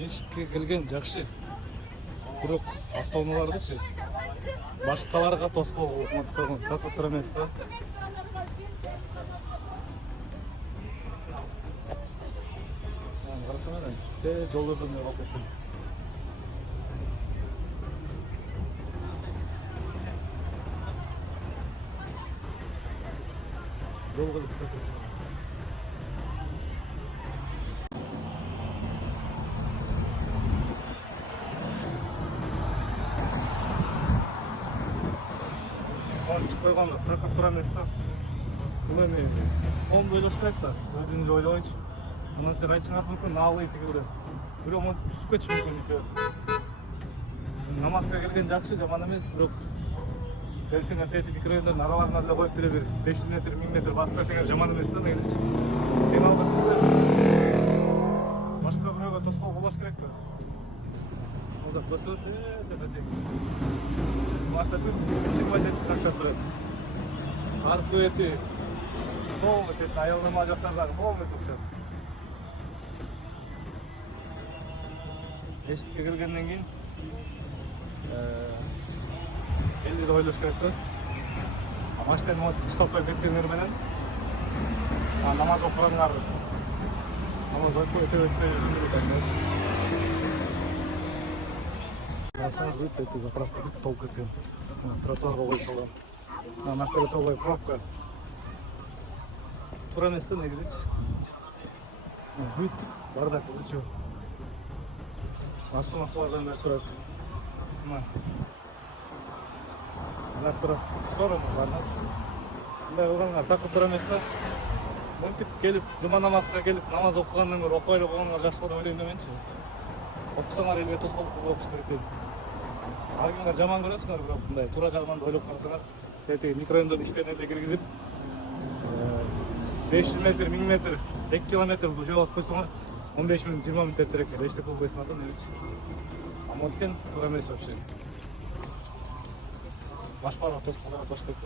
мешітке келген жакшы. Бирок автоунаалардычы башкаларга тоскоол кылып койгон так отура эмес да. Карасаңар, жолдордон калып кеткен. Жол кылышты. Койгон так отура эмес да. Бул эми оңду ойлош керек да. Өзүң эле ойлойчу. Анан сен айтышыңар мүмкүн наалый тигиле. Бирок монтип түшүп кетиши мүмкүн десе. Намазга келген жакшы, жаман эмес, бирок келсеңер тети микрорайондордун араларына деле коюп бере бер. 500 метр, 1000 метр басып берсеңер жаман эмес да негизичи. Эми алга чыкса башка бирөөгө тоскоол болбош керек да. Озак көсөт, тепеси. Мактап, стимулять тактап турат. Аркы эти полный тет айылдама жактардагы полный турушат. Мешітке келгенден кейін элди да ойлош керек да. Машинаны монтип тыштап коюп кеткендер менен намаз окугандар намаз окуп өтө Карасаңар, эти заправка толуп кеткен. Тротуарга коюп салган. Анакта толбой пробка. Туура эмес да негизичи. Бүт бардак ызычу. Остановкалардан берип турат. Мына. Знак турат. Сором барна. Мындай кылганга так туура эмес да. Монтип келип, жума намазга келип, намаз окугандан көрө окуй эле койгонгор жакшы деп ойлойм да менчи. Окусаңар элге тоскоолдук болуш керек дейм. Алгыңар жаман көрөсүңөр, бирок мындай туура жагынан да ойлоп карасаңар, эти микрорайондордун иштерине эле киргизип 500 метр, 1000 метр, 2 километр бул жол алып койсоңор 15 минут, 20 минут эртерээк эчтеке болбойсуңар да негизи. А монткен туура эмес вообще. Башкаларга тоскоол болуш керек.